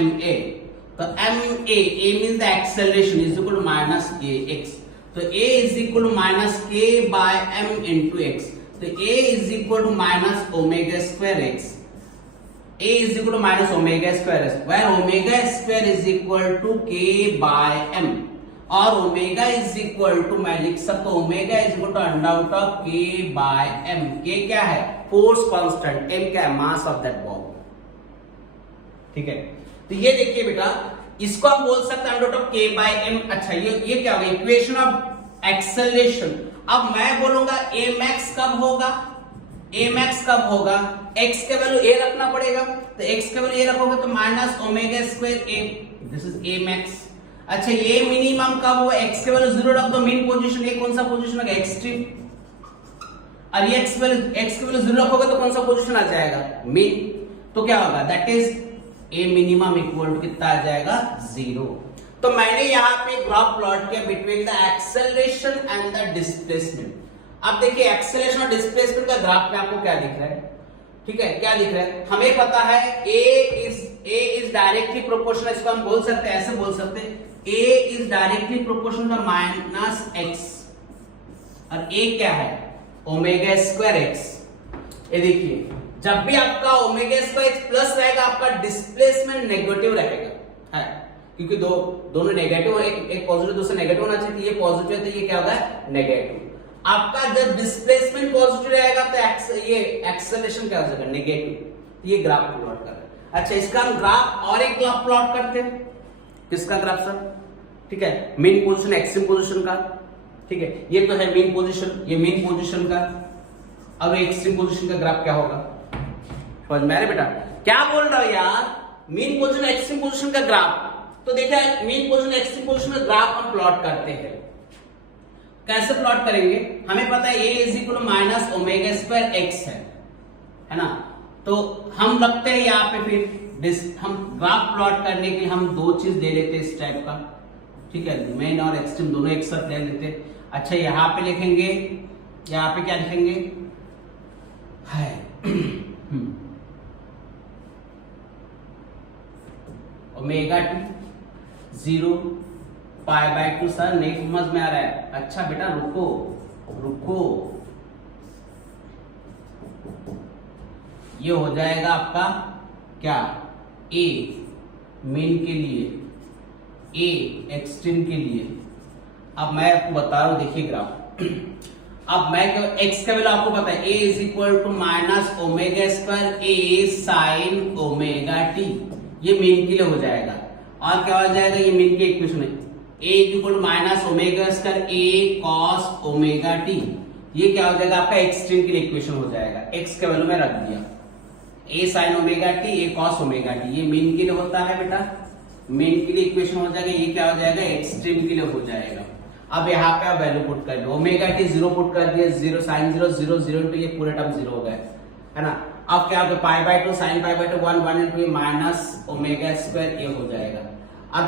तो ma, a means the acceleration is equal to minus k x, तो a is equal to minus k by m into x, तो a is equal to minus omega square x, a is equal to minus omega square x, where omega square is equal to k by m, और omega is equal to, मैं लिख सकता हूं omega is equal to under root of k by m, k क्या है, force constant, m क्या है, mass of that ball, ठीक है। तो ये देखिए बेटा, इसको हम बोल सकते हैं under root of k by m। अच्छा ये क्या होगा, इक्वेशन ऑफ एक्सेलरेशन। अब मैं बोलूंगा a max कब होगा, a max कब होगा, x के वैल्यू a रखना पड़ेगा, तो x के वैल्यू a रखोगे तो minus omega square a, this is a max। अच्छा ये मिनिमम कब होगा, x के वैल्यू 0 रख दो, मेन पोजीशन, ये कौन सा पोजीशन होगा, एक्सट्रीम, और ये x के वैल्यू 0 रखोगे तो कौन सा पोजीशन आ जाएगा, मीन, तो क्या होगा, that is a minimum equal to कितना आ जाएगा, 0। तो मैंने यहाँ पे ग्राफ प्लॉट किया between the acceleration and the displacement. अब देखिए एक्सेलरेशन और डिस्प्लेसमेंट का ग्राफ में आपको क्या दिख रहा है, ठीक है, क्या दिख रहा है, हमें पता है a इज डायरेक्टली प्रोपोर्शनल, इसको हम बोल सकते हैं, ऐसे बोल सकते हैं, a is directly proportional to minus x, और a क्या है, ओमेगा स्क्वायर x। ये देखिए जब भी आपका ओमेगा स्क्वायर x प्लस रहेगा आपका डिस्प्लेसमेंट नेगेटिव रहेगा, है, क्योंकि दोनों नेगेटिव, एक पॉजिटिव दूसरा नेगेटिव होना चाहिए, ये पॉजिटिव है तो ये क्या होगा, नेगेटिव। आपका जब डिस्प्लेसमेंट पॉजिटिव रहेगा तो ये एक्सेलरेशन क्या हो जाएगा, नेगेटिव। ये ग्राफ प्लॉट कर रहे हैं। अच्छा, इसका हम ग्राफ और एक ग्राफ प्लॉट करते हैं, किसका ग्राफ सर, ठीक है, मेन पोजीशन एक्सट्रीम पोजीशन का, ठीक है, ये तो है मेन पोजीशन, ये मेन पोजीशन का, अब एक्सट्रीम पोजीशन का ग्राफ क्या होगा, समझ में आ रहा है बेटा, क्या बोल रहा हूं यार, मेन पोजीशन एक्सट्रीम पोजीशन का ग्राफ। तो देखा मेन पोजीशन एक्सट्रीम पोजीशन का ग्राफ हम प्लॉट करते हैं, कैसे प्लॉट करेंगे, हमें पता है a is equal to minus omega square x है ना, तो हम रखते हैं यहाँ पे, फिर हम ग्राफ प्लॉट करने के लिए हम दो चीज दे लेते हैं इस टाइप का, ठीक है, मेन और एक्सट्रीम दोनों एक साथ ले लेते हैं। अच्छा, यहाँ पे लिखेंगे, यहाँ पे क्या लिखेंगे, है omega T 0 pi by 2, sir नहीं समझ में आ रहा है, अच्छा बेटा रुको रुको, ये हो जाएगा आपका क्या, a मेन के लिए, a एक्सट्रीम के लिए। अब मैं आपको बता रहा हूं, देखिए ग्राफ, अब मैं x का वैल्यू आपको पता है, a is equal to minus omega square a sine omega t, ये मेन के लिए हो जाएगा, और क्या हो जाएगा, ये मेन के इक्वेशन है, a equal to minus omega square a cos omega t, ये क्या हो जाएगा आपका एक्सट्रीम के लिए इक्वेशन हो जाएगा, x का वैल्यू मैं रख दिया, a sine omega T a cos omega t, ये मेन के लिए होता है बेटा, मेन के लिए इक्वेशन हो जाएगा, ये क्या हो जाएगा, एक्सट्रीम के लिए हो जाएगा। अब यहाँ पे आप वैल्यू पुट कर दो, ओमेगा टी 0 पुट कर दिया, 0 साइन 0 0 0 इंटू ये पूरे टर्म 0 हो गए, है ना। अब क्या होगा, पाई by 2 sine pi by 2 1 1 into ये माइनस ओमेगा स्क्वायर ये हो जाएगा। अब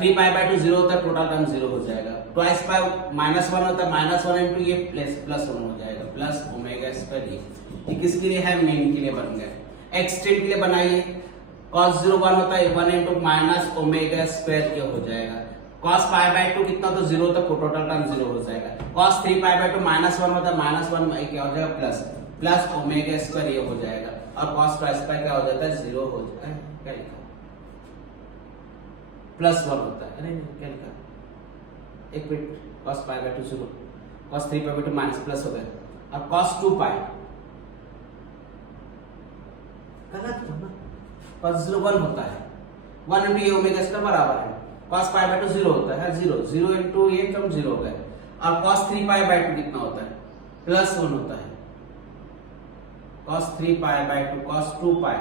3 पाई बाय 2 0 होता है, टोटल टर्म 0 हो जाएगा, ट्वाइस पाई माइनस 1 होता है, माइनस 1 इंटू ये प्लस 1 हो जाएगा, प्लस ओमेगा स्क्वायर ये किसके लिए है, मेन के लिए बन गया। एक्सट्रीम के लिए बनाइए, cos 0 1 होता है, 1 इंटू माइनस ओमेगा स्क्वायर ये हो जाएगा, cos पाई बाय 2 कितना तो 0 तक टोटल टर्म 0 हो जाएगा, cos 3 पाई बाय 2 माइनस 1 होता है, माइनस 1 क्या हो जाएगा, प्लस ओमेगा स्क्वायर ये हो जाएगा, और cos स्क्वायर क्या हो जाता है, 0 हो जाता है, क्या लिखा, प्लस 1 होता है, अरे क्या लिखा, एक minute, cos pi by 2 0, cos 3 pi by 2 minus plus हो गया, और cos 2 पाई गलत हो ना, cos 0 1 होता है, 1 इंटू ये ओमेगा स्क्वायर बराबर है, cos पाई बाय 2 0 होता है, 0 इंटू ये टर्म 0 हो गया, और cos 3 पाई बाय 2 कितना होता है, प्लस 1 होता है, cos 3 पाई बाय 2 cos 2 पाई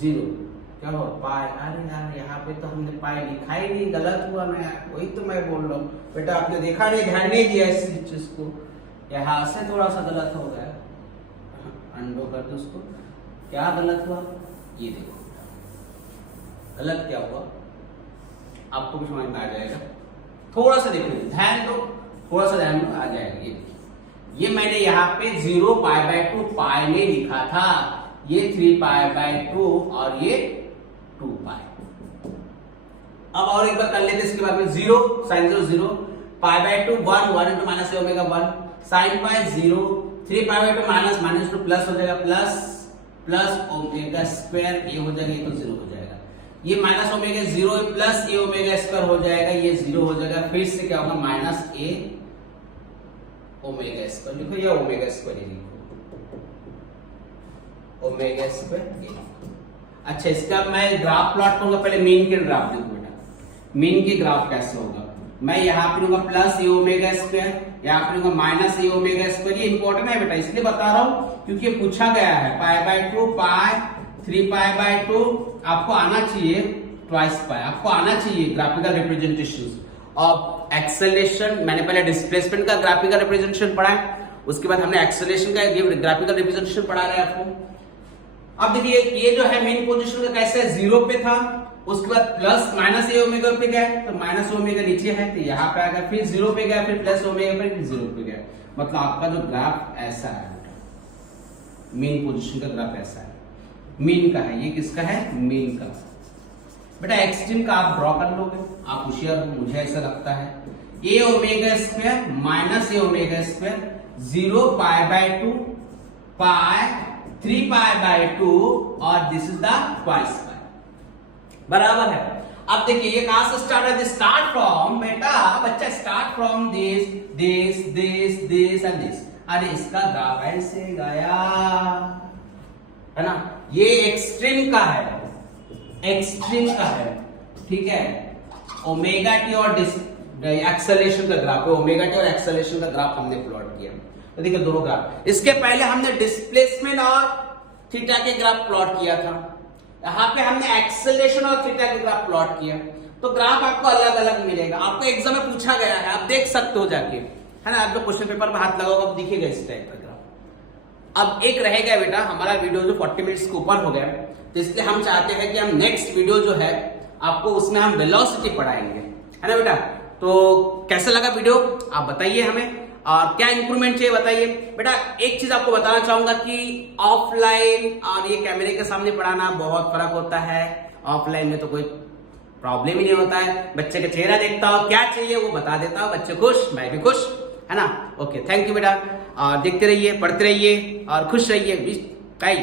0 क्या हो पाई, अरे यार यहाँ पे तो हमने पाई लिखा ही नहीं, गलत हुआ, मैं वही तो मैं बोल रहा हूँ बेटा, आपने देखा नहीं, ध्यान नहीं दिया इस चीज को, यहाँ से थोड़ा सा गलत हो गया, अंडो कर दो उसको, क्या गलत हुआ, ये देखो गलत क्या हुआ, आपको भी समझ में आ जाएगा, थोड़ा सा देखो, ध्यान दो, थोड़ा सा ध्यान दो, आ जाएगा। ये मैंने यहाँ पे 0 पाई बाय 2 पाई में लिखा था, ये 3 पाई बाय 2 और ये 2 पाई। अब और एक बार कर लेते इसके बाद में, 0 sine 0 0 pi by 2 1 1 into minus omega 1 sine pi 0 3 pi by 2 minus minus 2 plus हो जाएगा, प्लस ओमेगा स्क्वायर ये हो जाएगा, ये तो 0 हो जाएगा, ये माइनस ओमेगा 0 प्लस ए ओमेगा स्क्वायर हो जाएगा, ये 0 हो जाएगा, फिर से क्या होगा, माइनस ए ओमेगा स्क्वायर लिखो, या ओमेगा स्क्वायर लिखो, ओमेगा स्क्वायर। अच्छा, इसका मैं ग्राफ प्लॉट करूंगा, पहले मीन के ग्राफ देखो बेटा, मीन के ग्राफ कैसे होगा, मैं यहाँ पे लूंगा प्लस ए ओमेगा स्क्वायर, यहाँ पे लूंगा माइनस ए ओमेगा स्क्वायर, ये इंपॉर्टेंट है बेटा, इसलिए बता रहा हूँ क्योंकि पूछा गया है, पाई बाय 2 पाई 3 पाई बाय 2 आपको आना चाहिए, ट्वाइस पाई आपको आना चाहिए ग्राफिकल रिप्रेजेंटेशन ऑफ एक्सेलरेशन। मैंने पहले डिस्प्लेसमेंट का ग्राफिकल रिप्रेजेंटेशन पढ़ा है, उसके बाद हमने एक्सेलरेशन का ग्राफिकल रिप्रेजेंटेशन पढ़ा रहा है आपको। अब देखिए ये जो है मेन पोजीशन का कैसे है, 0 पे था, उसके बाद प्लस माइनस ए ओमेगा पे गया तो माइनस ओमेगा नीचे है तो यहाँ पे आ गया, फिर जीरो पे गया, फिर प्लस ओमेगा पे, फिर जीरो पे गया। मतलब आपका जो ग्राफ ऐसा है, मीन पोजीशन का ग्राफ ऐसा है, मीन का है, ये किसका है, मीन का। बेटा एक्सट्रीम का आप ड्रॉ कर लोगे, आप होशियार हो, मुझे ऐसा लगता है। A omega square minus A omega square 0 pi by 2 pi 3 pi by 2 और this is the twice pi, बराबर है। अब देखिए ये कहां से स्टार्ट है, स्टार्ट फ्रॉम, बेटा बच्चा start from this this this this and this. अरे इसका ग्राफ ऐसे गया है ना, ये एक्सट्रीम का है, एक्सट्रीम का है, ठीक है। ओमेगा टी और एक्सेलरेशन का ग्राफ है, ओमेगा टी और एक्सेलरेशन का ग्राफ हमने प्लॉट किया। तो देखिए दोनों ग्राफ, इसके पहले हमने डिस्प्लेसमेंट और थीटा के ग्राफ प्लॉट किया था, यहाँ पे हमने एक्सेलरेशन और थीटा के ग्राफ प्लॉट किया। तो ग्राफ आपको अलग अलग मिलेगा, आपको एग्जाम में पूछा गया है, आप देख सकते हो जाके, है ना। आप जो क्वेश्चन पेपर में हाथ लगाओगे अब दिखेगा इस टाइप का ग्राफ। अब एक रह गया बेटा हमारा वीडियो जो 40 मिनट्स के ऊपर हो गया, तो इसलिए हम चाहते हैं कि हम नेक्स्ट वीडियो जो है आपको उसमें हम वेलोसिटी पढ़ाएंगे, है ना बेटा। तो कैसा लगा वीडियो आप बताइए हमें, और क्या इंप्रूवमेंट चाहिए बताइए। बेटा एक चीज आपको बताना चाहूंगा कि ऑफलाइन और ये कैमरे के सामने पढ़ाना बहुत फर्क होता है। ऑफलाइन में तो कोई प्रॉब्लम ही नहीं होता है, बच्चे का चेहरा देखता हो, क्या चाहिए वो बता देता हो, बच्चे खुश, मैं भी खुश, है ना। ओके थैंक यू बेटा, देखते रहिए, पढ़ते रहिए और खुश रहिए। बाय।